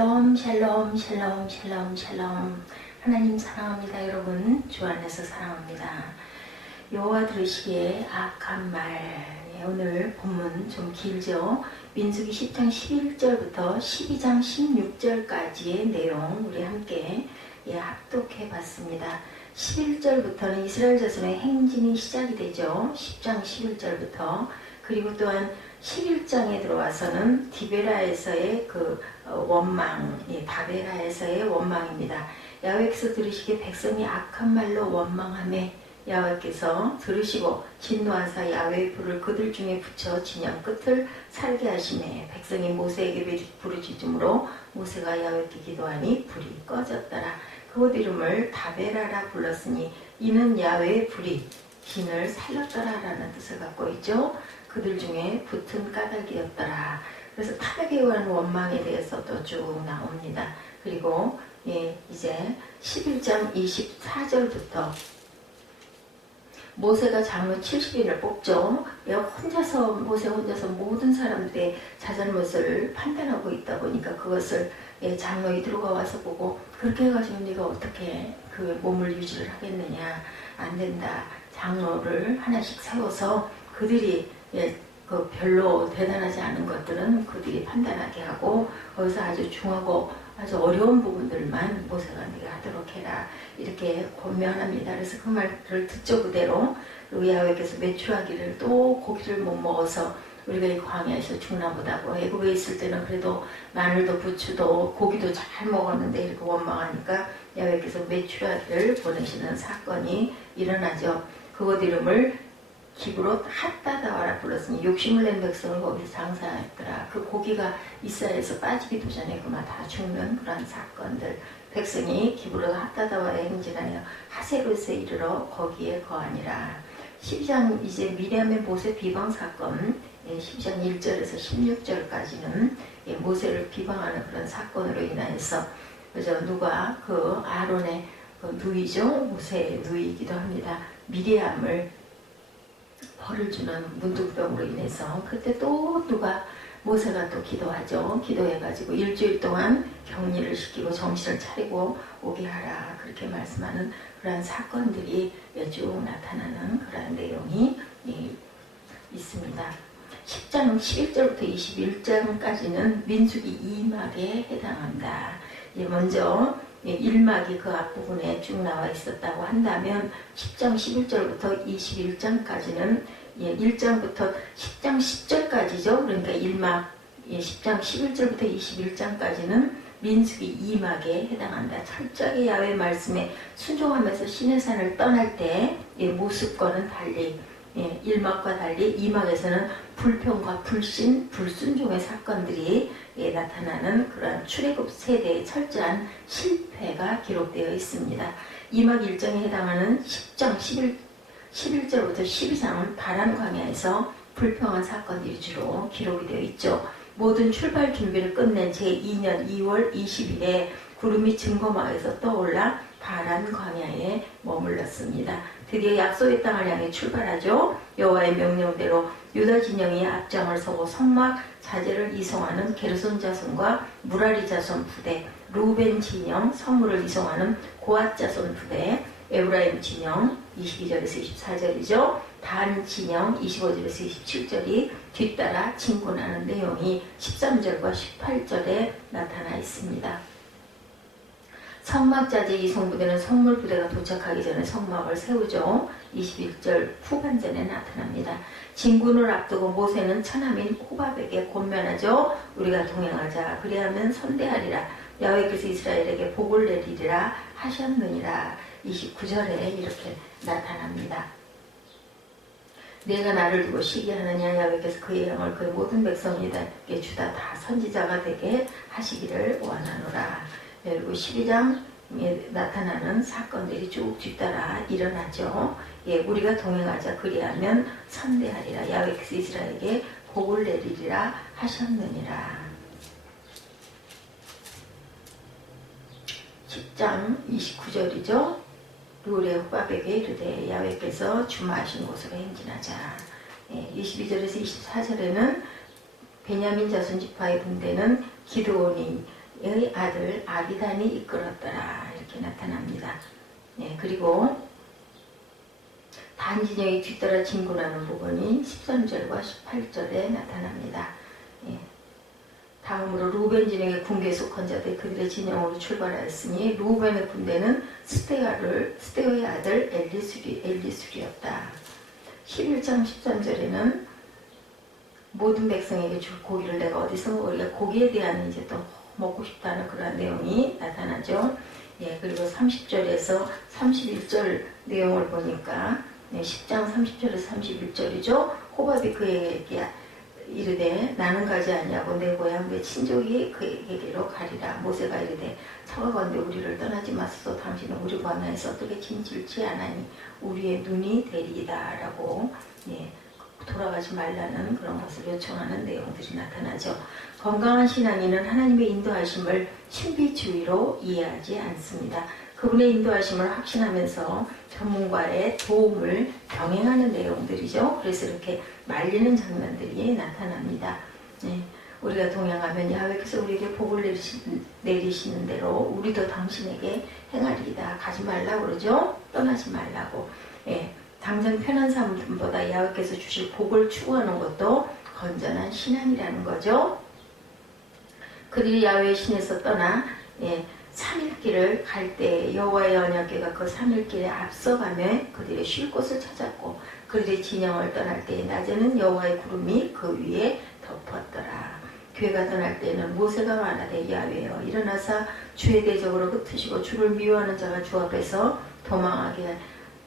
샬롬 샬롬 샬롬 샬롬 샬롬. 하나님 사랑합니다. 여러분 주 안에서 사랑합니다. 여호와 들으시기에 악한 말. 오늘 본문 좀 길죠. 민수기 10장 11절부터 12장 16절까지의 내용 우리 함께 합독해 봤습니다. 11절부터는 이스라엘 자손의 행진이 시작이 되죠. 10장 11절부터. 그리고 또한 11장에 들어와서는 디베라에서의 그 원망, 다베라에서의 원망입니다. 야훼께서 들으시기에 백성이 악한 말로 원망하매 야훼께서 들으시고 진노하사 야훼의 불을 그들 중에 붙여 진영 끝을 살게 하시매 백성이 모세에게 부르짖음으로 모세가 야훼께 기도하니 불이 꺼졌더라. 그곳 이름을 다베라라 불렀으니 이는 야훼의 불이 진을 살렸더라 라는 뜻을 갖고 있죠. 그들 중에 붙은 까닭이었더라. 그래서 타락에 의한 원망에 대해서 또 쭉 나옵니다. 그리고 이제 11장 24절부터 모세가 장로 70인을 뽑죠. 모세 혼자서 모든 사람들의 자잘못을 판단하고 있다 보니까 그것을 장로에 들어가 와서 보고 그렇게 해가지고 네가 어떻게 그 몸을 유지를 하겠느냐. 안 된다. 장로를 하나씩 세워서 그들이 그 별로 대단하지 않은 것들은 그들이 판단하게 하고 거기서 아주 중하고 아주 어려운 부분들만 모세가 네가 하도록 해라 이렇게 권면합니다. 그래서 그 말을 듣죠 그대로. 그리고 야훼께서 매출하기를 또 고기를 못 먹어서 우리가 이 광야에서 죽나 보다고. 애굽에 있을 때는 그래도 마늘도 부추도 고기도 잘 먹었는데 이렇게 원망하니까 야훼께서 매출하기를 보내시는 사건이 일어나죠. 그곳 이름을 기브롯 핫다다와라 불렀으니 욕심을 낸 백성을 거기서 장사했더라. 그 고기가 이스라엘에서 빠지기도 전에 그만 다 죽는 그러한 사건들. 백성이 기브롯 핫다다와에 행진하여 하세롯에 이르러 거기에 거하니라. 12장 이제 미리암의 모세 비방 사건 12장 1절에서 16절까지는 모세를 비방하는 그런 사건으로 인하여서 그저 누가 그 아론의 그 누이죠. 모세의 누이이기도 합니다. 미리암을 벌을 주는 문둥병으로 인해서 그때 또 누가 모세가 또 기도하죠. 기도해가지고 일주일 동안 격리를 시키고 정신을 차리고 오게 하라 그렇게 말씀하는 그러한 사건들이 쭉 나타나는 그러한 내용이 있습니다. 10장 11절부터 21장까지는 민수기 2막에 해당한다. 먼저 1막이 그 앞부분에 쭉 나와 있었다고 한다면 10장 11절부터 21장까지는 1장부터 10장 10절까지죠. 그러니까 1막 10장 11절부터 21장까지는 민수기 2막에 해당한다. 철저하게 야훼 말씀에 순종하면서 시내산을 떠날 때 모습과는 달리 1막과 달리 2막에서는 불평과 불신, 불순종의 사건들이 나타나는 그러한 출애굽 세대의 철저한 실패가 기록되어 있습니다. 2막 일정에 해당하는 10장 11절부터 12장은 바란 광야에서 불평한 사건들이 주로 기록이 되어 있죠. 모든 출발 준비를 끝낸 제2년 2월 20일에 구름이 증거마에서 떠올라 바란 광야에 머물렀습니다. 드디어 약속의 땅을 향해 출발하죠. 여호와의 명령대로 유다 진영이 앞장을 서고 성막 자재를 이송하는 게르손 자손과 무라리 자손 부대, 루벤 진영 선물을 이송하는 고앗 자손 부대, 에브라임 진영 22절에서 24절이죠. 단 진영 25절에서 27절이 뒤따라 진군하는 내용이 13절과 18절에 나타나 있습니다. 성막자재 이송부대는 성물부대가 도착하기 전에 성막을 세우죠. 21절 후반전에 나타납니다. 진군을 앞두고 모세는 처남인 호밥에게 권면하죠. 우리가 동행하자. 그리하면 선대하리라. 야훼께서 이스라엘에게 복을 내리리라 하셨느니라. 29절에 이렇게 나타납니다. 내가 나를 두고 시기하느냐. 야훼께서 그의 영을 그의 모든 백성에게 주다 다 선지자가 되게 하시기를 원하노라. 그리고 12장에 나타나는 사건들이 쭉 뒤따라 일어나죠. 우리가 동행하자. 그리하면 선대하리라. 야훼께서 이스라엘에게 복을 내리리라 하셨느니라. 10장 29절이죠. 룰의 호밥에게 이르되 야훼께서 주마하신 곳으로 행진하자. 22절에서 24절에는 베냐민 자손 지파의 군대는 기드온이 아들 아비단이 이끌었더라. 이렇게 나타납니다. 예, 그리고 단진영이 뒤따라 진군하는 부분이 13절과 18절에 나타납니다. 예. 다음으로 루벤 진영의 군계 속한 자들 그들의 진영으로 출발하였으니 루벤의 군대는 스테어의 아들 엘리술이었다. 11장 13절에는 모든 백성에게 줄 고기를 내가 어디서 먹으리까, 고기에 대한 이제 또 먹고 싶다는 그런 내용이 나타나죠. 예, 그리고 30절에서 31절 내용을 보니까 10장 30절에서 31절이죠. 호밥이 그에게 이르되 나는 가지 아니하고 내 고향 내 친족이 그에게로 가리라. 모세가 이르되 차가건대 우리를 떠나지 마소서. 당신은 우리 관하에서 어떻게 진실치 않으니 우리의 눈이 되리이다 라고 돌아가지 말라는 그런 것을 요청하는 내용들이 나타나죠. 건강한 신앙인은 하나님의 인도하심을 신비주의로 이해하지 않습니다. 그분의 인도하심을 확신하면서 전문가의 도움을 병행하는 내용들이죠. 그래서 이렇게 말리는 장면들이 나타납니다. 네. 우리가 동행하면 야훼께서 우리에게 복을 내리시는 대로 우리도 당신에게 행하리이다. 가지 말라고 그러죠. 떠나지 말라고. 예. 당장 편한 삶보다 야훼께서 주실 복을 추구하는 것도 건전한 신앙이라는 거죠. 그들이 야훼의 신에서 떠나 3일길을 갈 때 여호와의 언약궤가 그 3일길에 앞서가며 그들의 쉴 곳을 찾았고 그들의 진영을 떠날 때 낮에는 여호와의 구름이 그 위에 덮었더라. 궤가 떠날 때는 모세가 말하되 야훼여 일어나사 주의 대적으로 흩으시고 주를 미워하는 자가 주 앞에서 도망하게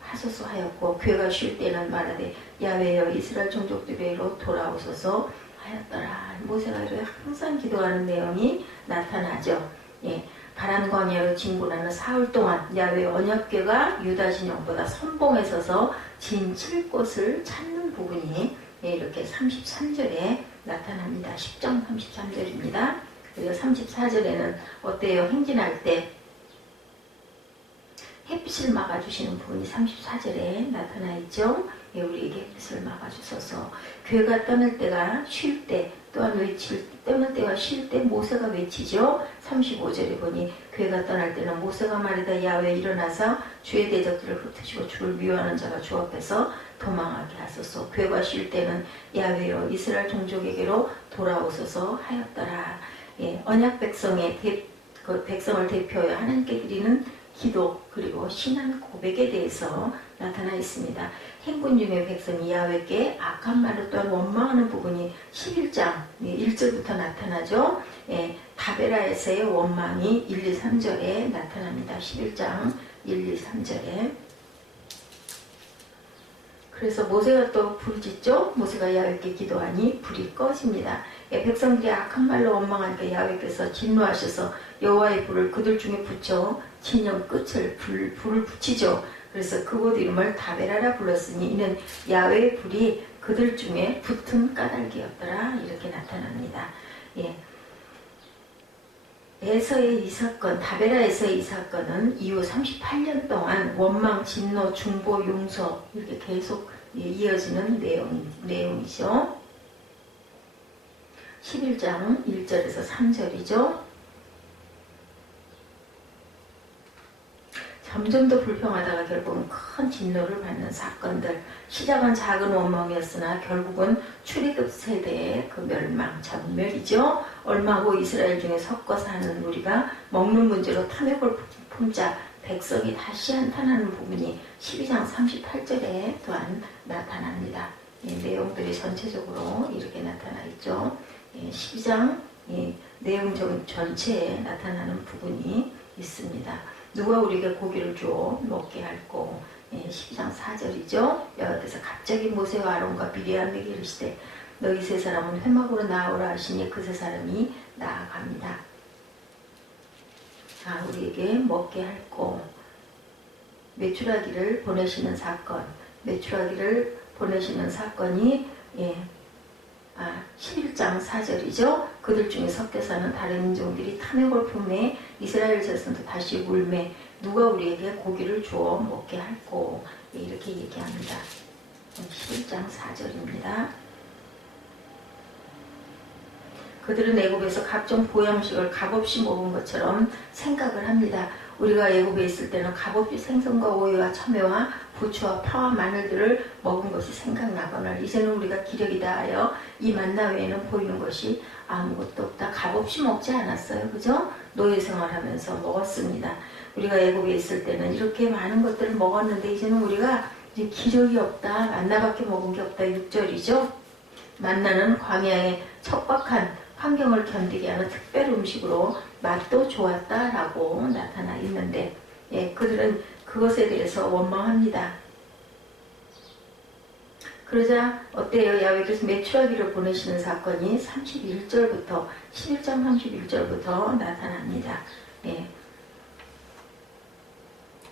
하소서 하였고 궤가 쉴 때는 말하되 야훼여 이스라엘 종족들에게로 돌아오소서 하였더라. 모세가 이렇게 항상 기도하는 내용이 나타나죠. 예. 바람 광야로 진군하는 사흘 동안 야훼 언약궤가 유다 진영보다 선봉에 서서 진 칠 곳을 찾는 부분이 이렇게 33절에 나타납니다. 10장 33절입니다. 그리고 34절에는 어때요? 행진할 때 햇빛을 막아주시는 부분이 34절에 나타나 있죠. 우리에게 햇빛을 막아주셔서 궤가 떠날 때가 쉴 때 또한 떠날 때와 쉴 때 모세가 외치죠. 35절에 보니 궤가 떠날 때는 모세가 말이다 야훼 일어나서 주의 대적들을 흩으시고 주를 미워하는 자가 주 앞에서 도망하게 하소서. 궤가 쉴 때는 야훼여 이스라엘 종족에게로 돌아오소서 하였더라. 언약 백성의 백성을 대표하여 하나님께 드리는 기도 그리고 신앙 고백에 대해서 나타나 있습니다. 행군 중의 백성이 야훼께 악한 말을 또한 원망하는 부분이 11장 1절부터 나타나죠. 다베라에서의 원망이 1, 2, 3절에 나타납니다. 11장 1, 2, 3절에. 그래서 모세가 또 부르짖죠. 모세가 야훼께 기도하니 불이 꺼집니다. 백성들이 악한 말로 원망하니까 야훼께서 진노하셔서 여호와의 불을 그들 중에 붙여 진영 끝을 불을 붙이죠. 그래서 그곳 이름을 다베라라 불렀으니 이는 야훼의 불이 그들 중에 붙은 까닭이었더라. 이렇게 나타납니다. 에서의 이 사건, 다베라에서의 이 사건은 이후 38년 동안 원망, 진노, 중보, 용서 이렇게 계속 이어지는 내용이죠. 11장 1절에서 3절이죠. 점점 더 불평하다가 결국은 큰 진노를 받는 사건들. 시작은 작은 원망이었으나 결국은 출애굽 세대의 그 멸망, 전멸이죠. 얼마 후 이스라엘 중에 섞어 사는 우리가 먹는 문제로 탐욕을 품자 백성이 다시 한탄하는 부분이 12장 38절에 또한 나타납니다. 내용들이 전체적으로 이렇게 나타나 있죠. 12장 내용 전체에 나타나는 부분이 있습니다. 누가 우리에게 고기를 주어 먹게 할꼬. 12장 4절이죠. 여호와께서 갑자기 모세와 아론과 미리암에게 이르시되 너희 세 사람은 회막으로 나오라 하시니 그 세 사람이 나아갑니다. 우리에게 먹게 할꼬. 메추라기를 보내시는 사건. 메추라기를 보내시는 사건이 11장 4절이죠. 그들 중에 섞여 사는 다른 인종들이 탐욕을 품에 이스라엘 자손도 다시 울매 누가 우리에게 고기를 주어 먹게 할꼬. 이렇게 얘기합니다. 11장 4절입니다. 그들은 애굽에서 각종 보양식을 값없이 먹은 것처럼 생각을 합니다. 우리가 애굽에 있을 때는 값없이 생선과 오이와 참외와 부추와 파와 마늘들을 먹은 것이 생각나거늘 이제는 우리가 기력이 다하여 이 만나 외에는 보이는 것이 아무것도 없다. 값없이 먹지 않았어요. 그죠? 노예 생활하면서 먹었습니다. 우리가 애굽에 있을 때는 이렇게 많은 것들을 먹었는데 이제는 우리가 이제 기력이 없다. 만나밖에 먹은 게 없다. 6절이죠. 만나는 광야의 척박한 환경을 견디게 하는 특별 음식으로 맛도 좋았다라고 나타나 있는데 그들은 그것에 대해서 원망합니다. 그러자 어때요? 야훼께서 메추라기를 보내시는 사건이 31절부터 11장 31절부터 나타납니다.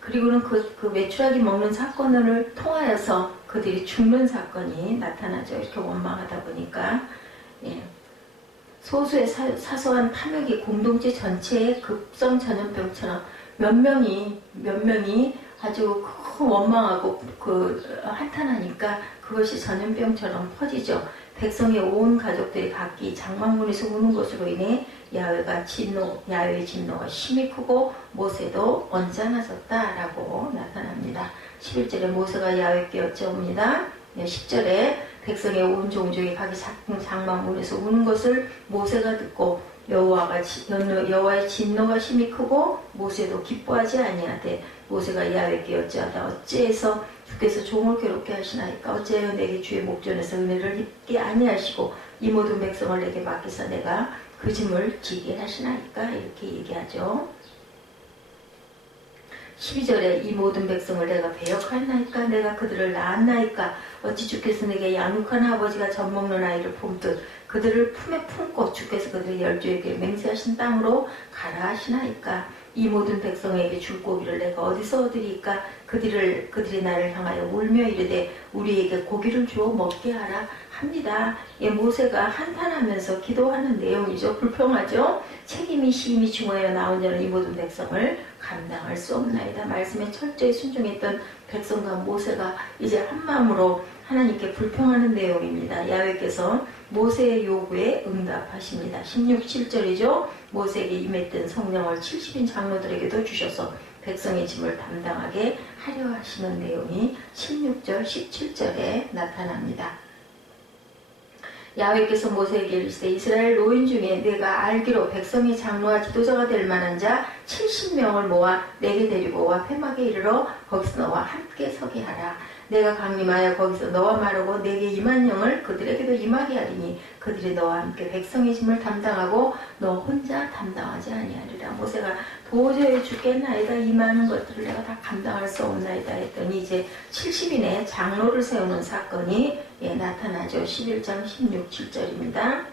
그리고는 그 메추라기 먹는 사건을 통하여서 그들이 죽는 사건이 나타나죠. 이렇게 원망하다 보니까 소수의 사소한 탐욕이 공동체 전체의 급성 전염병처럼 몇 명이 아주 큰 원망하고 한탄하니까 그것이 전염병처럼 퍼지죠. 백성의 온 가족들이 각기 장막문에서 우는 것으로 인해 야훼의 진노가 심히 크고 모세도 언짢아졌다라고 나타납니다. 11절에 모세가 야훼께 여쭤옵니다. 10절에 백성의 온 종족이 각기 장막문에서 우는 것을 모세가 듣고 여호와의 진노가 심히 크고 모세도 기뻐하지 아니하되 모세가 야훼께 여짜하다 어찌해서 주께서 종을 괴롭게 하시나이까 어찌하여 내게 주의 목전에서 은혜를 입게 아니하시고 이 모든 백성을 내게 맡기사 내가 그 짐을 지게 하시나이까 이렇게 얘기하죠. 12절에 이 모든 백성을 내가 배역하나이까 내가 그들을 낳았나이까 어찌 주께서 내게 양육한 아버지가 젖먹는 아이를 품듯 그들을 품에 품고 주께서 그들의 열조에게 맹세하신 땅으로 가라 하시나이까 이 모든 백성에게 줄 고기를 내가 어디서 얻으리까 그들이 나를 향하여 울며 이르되 우리에게 고기를 주어 먹게 하라 합니다. 모세가 한탄하면서 기도하는 내용이죠. 불평하죠. 책임이 심히 중하여 나온 자는 이 모든 백성을 감당할 수 없나이다. 말씀에 철저히 순종했던 백성과 모세가 이제 한마음으로 하나님께 불평하는 내용입니다. 야훼께서 모세의 요구에 응답하십니다. 16, 7절이죠. 모세에게 임했던 성령을 70인 장로들에게도 주셔서 백성의 짐을 담당하게 하려 하시는 내용이 16절, 17절에 나타납니다. 야훼께서 모세에게 이르시되 이스라엘 노인 중에 내가 알기로 백성의 장로와 지도자가 될 만한 자 70명을 모아 내게 데리고 와 회막에 이르러 거기서 너와 함께 서게 하라. 내가 강림하여 거기서 너와 말하고 내게 임한 영을 그들에게도 임하게 하리니 그들이 너와 함께 백성의 짐을 담당하고 너 혼자 담당하지 아니하리라. 모세가 도저히 죽겠나이다. 이 많은 것들을 내가 다 감당할 수 없나이다 했더니 이제 70인의 장로를 세우는 사건이 나타나죠. 11장 16, 7절입니다.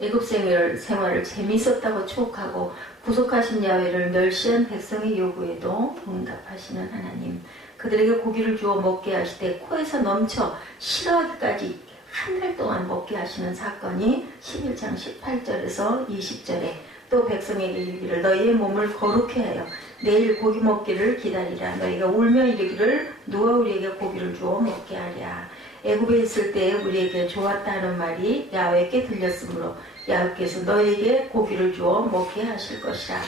애굽 생활을 재미있었다고 촉하고 구속하신 야훼를 멸시한 백성의 요구에도 응답하시는 하나님. 그들에게 고기를 주어 먹게 하시되 코에서 넘쳐 싫어하기까지 한 달 동안 먹게 하시는 사건이 11장 18절에서 20절에 또 백성에게 이르기를 너희의 몸을 거룩해 하여 내일 고기 먹기를 기다리라. 너희가 울며 이르기를 누가 우리에게 고기를 주어 먹게 하랴. 애굽에 있을 때 우리에게 좋았다는 말이 야훼께 들렸으므로 야훼께서 너희에게 고기를 주어 먹게 하실 것이라.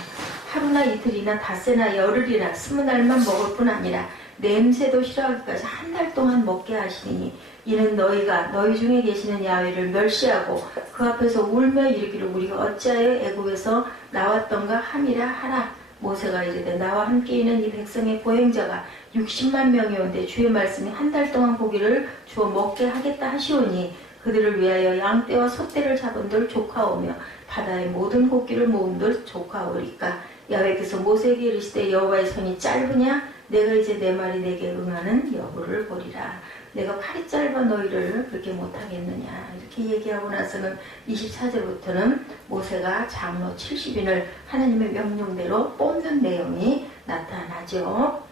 하루나 이틀이나 닷새나 열흘이나 20날만 먹을 뿐 아니라 냄새도 싫어하기까지 한 달 동안 먹게 하시니 이는 너희가 너희 중에 계시는 야훼를 멸시하고 그 앞에서 울며 이르기를 우리가 어찌하여 애굽에서 나왔던가 함이라 하라. 모세가 이르되 나와 함께 있는 이 백성의 보행자가 60만 명이온데 주의 말씀이 한 달 동안 고기를 주어 먹게 하겠다 하시오니 그들을 위하여 양떼와 소떼를 잡은들 조카오며 바다의 모든 고기를 모은들 조카오리까. 야훼께서 모세에게 이르시되 여호와의 손이 짧으냐 내가 이제 내 말이 내게 응하는 여부를 보리라. 내가 팔이 짧아 너희를 그렇게 못하겠느냐 이렇게 얘기하고 나서는 24절부터는 모세가 장로 70인을 하나님의 명령대로 뽑는 내용이 나타나죠.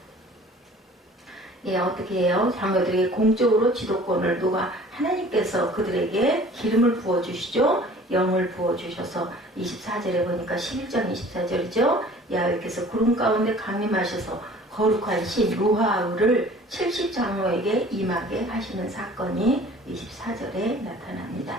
어떻게 해요? 장로들에게 공적으로 지도권을 누가 하나님께서 그들에게 기름을 부어주시죠. 영을 부어주셔서 24절에 보니까 11장 24절이죠. 야훼께서 구름 가운데 강림하셔서 거룩한 신 루하우를 70장로에게 임하게 하시는 사건이 24절에 나타납니다.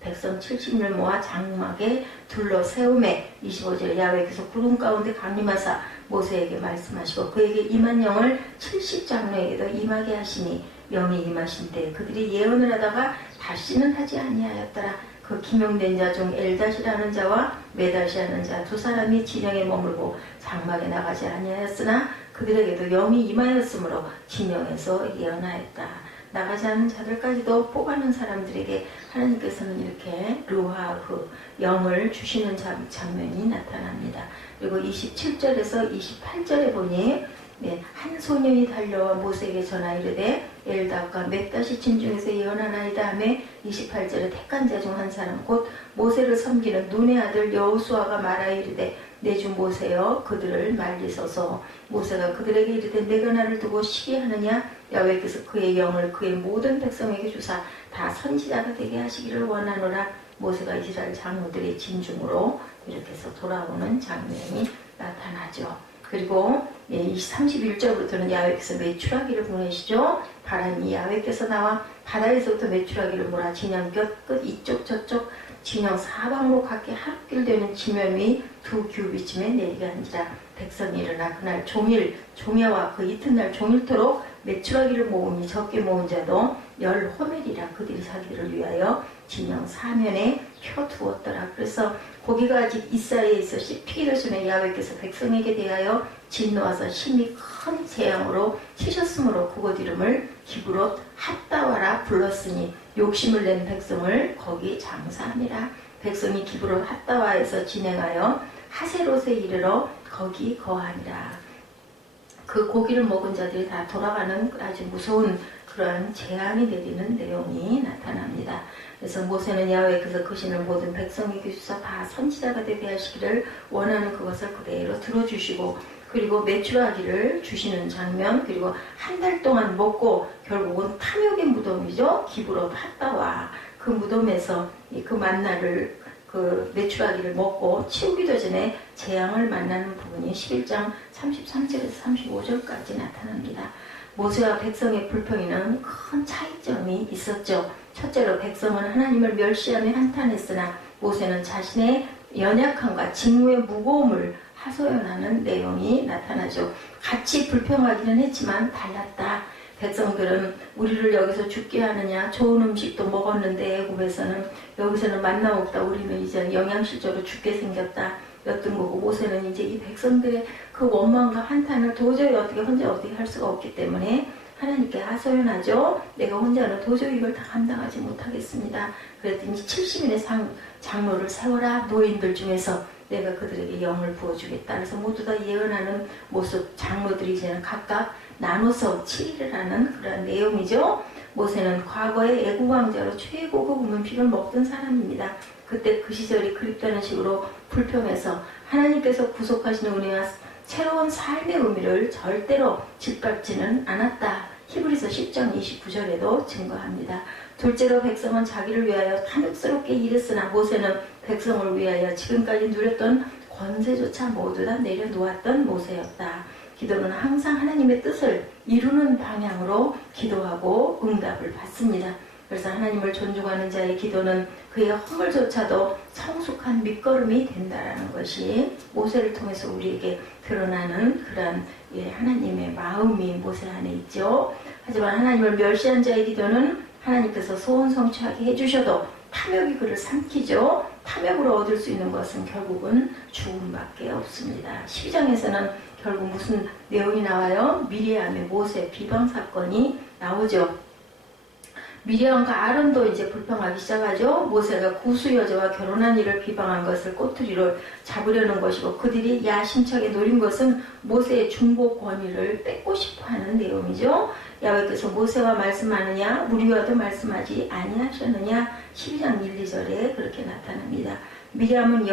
백성 70을 모아 장막에 둘러 세우매 25절에 야훼께서 구름 가운데 강림하사 모세에게 말씀하시고 그에게 임한 영을 70장로에게도 임하게 하시니 영이 임하신 때 그들이 예언을 하다가 다시는 하지 아니하였더라. 그 기명된 자 중 엘닷이라는 자와 메닷이라는 자 두 사람이 진영에 머물고 장막에 나가지 아니하였으나 그들에게도 영이 임하였으므로 진영에서 예언하였다. 나가지 않은 자들까지도 뽑아놓은 사람들에게 하나님께서는 이렇게 루하흐 영을 주시는 장면이 나타납니다. 그리고 27절에서 28절에 보니 한 소년이 달려와 모세에게 전하 이르되 엘닷과 멧닷이 진중에서 예언하나이다 하며 28절에 택한 자 중 한 사람 곧 모세를 섬기는 눈의 아들 여호수아가 말하 이르되 내 주 모세여 그들을 말리소서. 모세가 그들에게 이르되 내가 나를 두고 시기하느냐 야훼께서 그의 영을 그의 모든 백성에게 주사 다 선지자가 되게 하시기를 원하노라. 모세가 이스라엘 장로들의 진중으로 이렇게 해서 돌아오는 장면이 나타나죠. 그리고 31절부터는 야훼께서 메추라기를 보내시죠. 바람이 야훼께서 나와 바다에서부터 메추라기를 몰아 진영 끝 이쪽 저쪽 진영 사방으로 각기 합길 되는 지면 위 두 규비쯤에 내리게 한지라. 백성이 일어나 그날 종일 종야와 그 이튿날 종일토록 메추라기를 모으니 적게 모은 자도 10호멜이라 그들이 사기를 위하여 진영 사면에 펴두었더라. 그래서 고기가 아직 이사에 있어 씹히기도 전에 야훼께서 백성에게 대하여 진노하사 심히 큰 재앙으로 치셨으므로 그곳 이름을 기브롯 핫다와라 불렀으니 욕심을 낸 백성을 거기 장사하니라. 백성이 기브롯 핫다와에서 진행하여 하세롯에 이르러 거기 거하니라. 그 고기를 먹은 자들이 다 돌아가는 아주 무서운 그러한 재앙이 내리는 내용이 나타납니다. 그래서 모세는 야훼께서 그신을 모든 백성에게 주사 다 선지자가 되게 하시기를 원하는 그것을 그대로 들어주시고 그리고 메추라기를 주시는 장면 그리고 한 달 동안 먹고 결국은 탐욕의 무덤이죠. 기브롯 핫다와 그 무덤에서 그 만나를 그 메추라기를 먹고 치우기도 전에 재앙을 만나는 부분이 11장 33절에서 35절까지 나타납니다. 모세와 백성의 불평에는 큰 차이점이 있었죠. 첫째로 백성은 하나님을 멸시하며 한탄했으나 모세는 자신의 연약함과 직무의 무거움을 하소연하는 내용이 나타나죠. 같이 불평하기는 했지만 달랐다. 백성들은 우리를 여기서 죽게 하느냐 좋은 음식도 먹었는데 애굽에서는 여기서는 만나 먹다 우리는 이제 영양실조로 죽게 생겼다 였던 거고 모세는 이제 이 백성들의 그 원망과 한탄을 도저히 혼자 어떻게 할 수가 없기 때문에 하나님께 하소연하죠. 내가 혼자는 도저히 이걸 다 감당하지 못하겠습니다. 그랬더니 70인의 장로를 세워라. 노인들 중에서 내가 그들에게 영을 부어주겠다. 그래서 모두 다 예언하는 모습 장로들이 이제는 각각 나눠서 치리를 하는 그런 내용이죠. 모세는 과거에 애국 왕자로 최고급 음식을 먹던 사람입니다. 그때 그 시절이 그립다는 식으로 불평해서 하나님께서 구속하시는 은혜와 새로운 삶의 의미를 절대로 짓밟지는 않았다. 히브리서 10장 29절에도 증거합니다. 둘째로 백성은 자기를 위하여 탐욕스럽게 일했으나 모세는 백성을 위하여 지금까지 누렸던 권세조차 모두 다 내려놓았던 모세였다. 기도는 항상 하나님의 뜻을 이루는 방향으로 기도하고 응답을 받습니다. 그래서 하나님을 존중하는 자의 기도는 그의 허물조차도 성숙한 밑거름이 된다는 것이 모세를 통해서 우리에게 드러나는 그런 하나님의 마음이 모세 안에 있죠. 하지만 하나님을 멸시한 자의 기도는 하나님께서 소원 성취하게 해주셔도 탐욕이 그를 삼키죠. 탐욕으로 얻을 수 있는 것은 결국은 죽음밖에 없습니다. 12장에서는 결국 무슨 내용이 나와요? 미리암의 모세 비방 사건이 나오죠. 미리암과 아론도 이제 불평하기 시작하죠. 모세가 구수 여자와 결혼한 일을 비방한 것을 꼬투리로 잡으려는 것이고 그들이 야심차게 노린 것은 모세의 중보 권위를 뺏고 싶어하는 내용이죠. 야훼께서 모세와 말씀하느냐 우리와도 말씀하지 아니하셨느냐 12장 1, 2절에 그렇게 나타납니다. 미리암은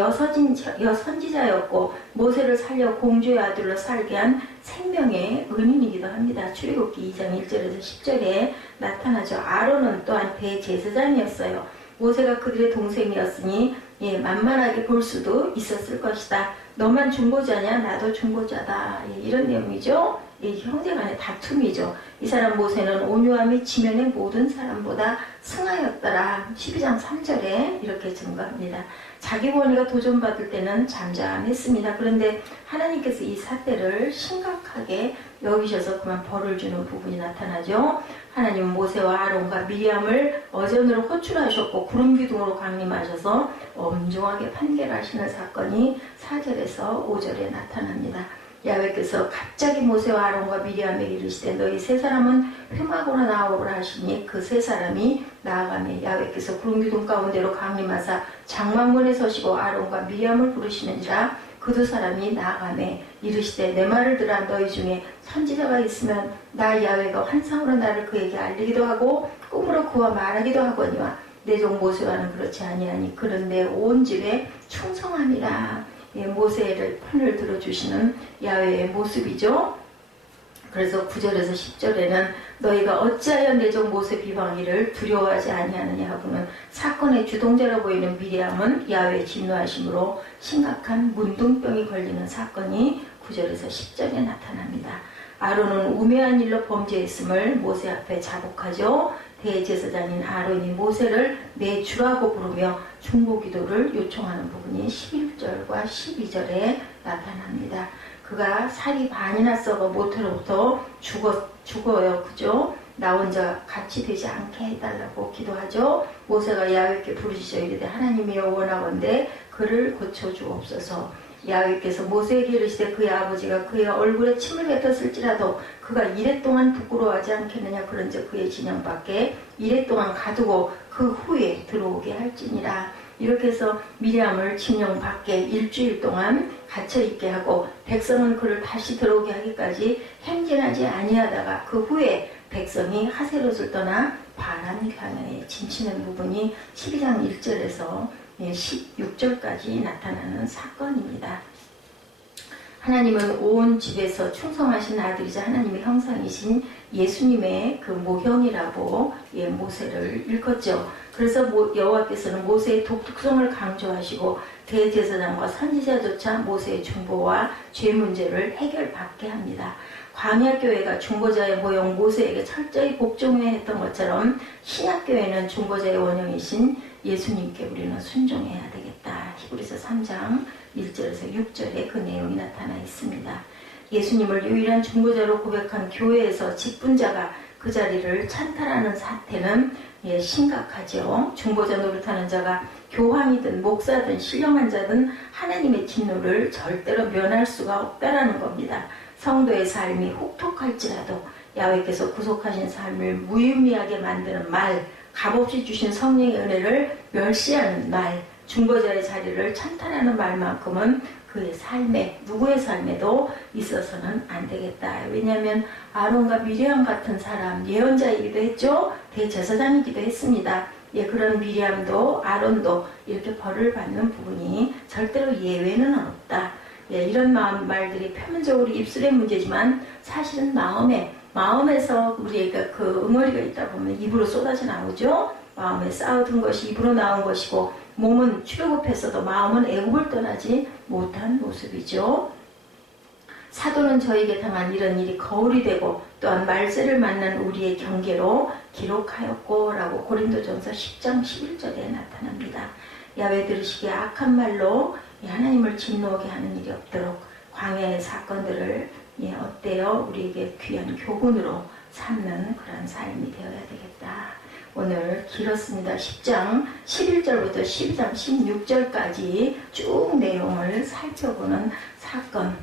여선지자였고 모세를 살려 공주의 아들로 살게 한 생명의 은인이기도 합니다. 출애굽기 2장 1절에서 10절에 나타나죠. 아론은 또한 대제사장이었어요. 모세가 그들의 동생이었으니 만만하게 볼 수도 있었을 것이다. 너만 중보자냐 나도 중보자다. 이런 내용이죠. 이 형제 간의 다툼이죠. 이 사람 모세는 온유함이 지면의 모든 사람보다 승하였더라. 12장 3절에 이렇게 증거합니다. 자기 권위가 도전받을 때는 잠잠했습니다. 그런데 하나님께서 이 사태를 심각하게 여기셔서 그만 벌을 주는 부분이 나타나죠. 하나님은 모세와 아론과 미리암을 어전으로 호출하셨고 구름 기둥으로 강림하셔서 엄중하게 판결하시는 사건이 4절에서 5절에 나타납니다. 야훼께서 갑자기 모세와 아론과 미리암에게 이르시되 너희 세 사람은 회막으로 나오라 하시니 그 세 사람이 나아가매 야훼께서 구름 기둥 가운데로 강림하사 장막문에 서시고 아론과 미리암을 부르시는지라 그 두 사람이 나아가매 이르시되 내 말을 들으라. 너희 중에 선지자가 있으면 나 야훼가 환상으로 나를 그에게 알리기도 하고 꿈으로 그와 말하기도 하거니와 내 종 모세와는 그렇지 아니하니 그는 내 온 집에 충성함이라. 예, 모세를 편을 들어주시는 야훼의 모습이죠. 그래서 9절에서 10절에는 너희가 어찌하여 내 종 모세 비방이를 두려워하지 아니하느냐 하고는 사건의 주동자로 보이는 미리암은 야훼의 진노하심으로 심각한 문둥병이 걸리는 사건이 9절에서 10절에 나타납니다. 아론은 우매한 일로 범죄했음을 모세 앞에 자복하죠. 대제사장인 아론이 모세를 내 주라고 부르며 중보기도를 요청하는 부분이 11절과 12절에 나타납니다. 그가 살이 반이나 썩어 모태로부터 죽어요. 그죠? 나 혼자 같이 되지 않게 해달라고 기도하죠. 모세가 야훼께 부르시죠. 이르되 하나님이여 원하건대 그를 고쳐주옵소서. 야훼께서 모세에게 이르시되 그의 아버지가 그의 얼굴에 침을 뱉었을지라도 그가 이레 동안 부끄러워하지 않겠느냐. 그런즉 그의 진영 밖에 이레 동안 가두고 그 후에 들어오게 할지니라. 이렇게 해서 미리암을 진영 밖에 일주일 동안 갇혀있게 하고 백성은 그를 다시 들어오게 하기까지 행진하지 아니하다가 그 후에 백성이 하세롯을 떠나 바람 광야에 진치는 부분이 12장 1절에서 16절까지 나타나는 사건입니다. 하나님은 온 집에서 충성하신 아들이자 하나님의 형상이신 예수님의 그 모형이라고 모세를 일컫죠. 그래서 여호와께서는 모세의 독특성을 강조하시고 대제사장과 선지자조차 모세의 중보와 죄 문제를 해결받게 합니다. 광야교회가 중보자의 모형 모세에게 철저히 복종해야 했던 것처럼 신약교회는 중보자의 원형이신 예수님께 우리는 순종해야 되겠다. 히브리서 3장 1절에서 6절에 그 내용이 나타나 있습니다. 예수님을 유일한 중보자로 고백한 교회에서 직분자가 그 자리를 찬탈하는 사태는 심각하죠. 중보자 노릇하는 자가 교황이든 목사든 신령한 자든 하나님의 진노를 절대로 면할 수가 없다라는 겁니다. 성도의 삶이 혹독할지라도 야훼께서 구속하신 삶을 무의미하게 만드는 말, 값없이 주신 성령의 은혜를 멸시하는 말, 중보자의 자리를 찬탄하는 말만큼은 그의 삶에, 누구의 삶에도 있어서는 안 되겠다. 왜냐하면 아론과 미리암 같은 사람, 예언자이기도 했죠. 대제사장이기도 했습니다. 그런 미리암도 아론도 이렇게 벌을 받는 부분이 절대로 예외는 없다. 이런 말들이 표면적으로 입술의 문제지만 사실은 마음에서 우리가 그 응어리가 있다 보면 입으로 쏟아져 나오죠. 마음에 쌓아둔 것이 입으로 나온 것이고 몸은 출애굽했어도 마음은 애굽을 떠나지 못한 모습이죠. 사도는 저에게 당한 이런 일이 거울이 되고 또한 말세를 만난 우리의 경계로 기록하였고 라고 고린도전서 10장 11절에 나타납니다. 야훼 들으시기에 악한 말로 하나님을 진노하게 하는 일이 없도록 광야의 사건들을 어때요? 우리에게 귀한 교훈으로 삼는 그런 삶이 되어야 되겠다. 오늘 길었습니다. 10장 11절부터 12장 16절까지 쭉 내용을 살펴보는 사건.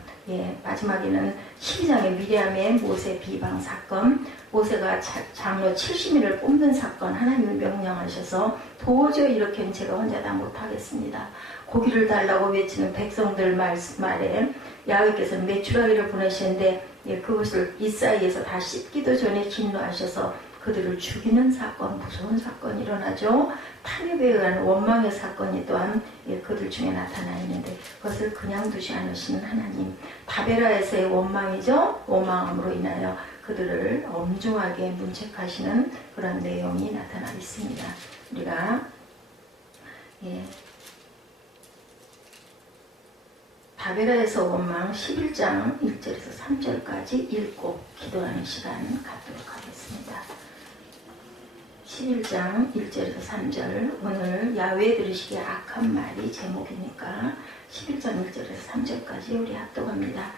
마지막에는 12장의 미리암의 모세 비방 사건, 모세가 장로 70인을 뽑는 사건, 하나님을 명령하셔서 도저히 이렇게는 제가 혼자 다 못하겠습니다. 고기를 달라고 외치는 백성들 말에 야훼께서는 메추라기를 보내시는데 그것을 이 사이에서 다 씻기도 전에 진노하셔서 그들을 죽이는 사건, 무서운 사건이 일어나죠. 탐욕에 의한 원망의 사건이 또한 그들 중에 나타나 있는데 그것을 그냥 두지 않으시는 하나님. 다베라에서의 원망이죠. 원망함으로 인하여 그들을 엄중하게 문책하시는 그런 내용이 나타나 있습니다. 우리가 다베라에서 원망 11장 1절에서 3절까지 읽고 기도하는 시간 갖도록 하겠습니다. 11장 1절에서 3절, 오늘 야훼 들으시기에 악한 말이 제목이니까 11장 1절에서 3절까지 우리 합독합니다.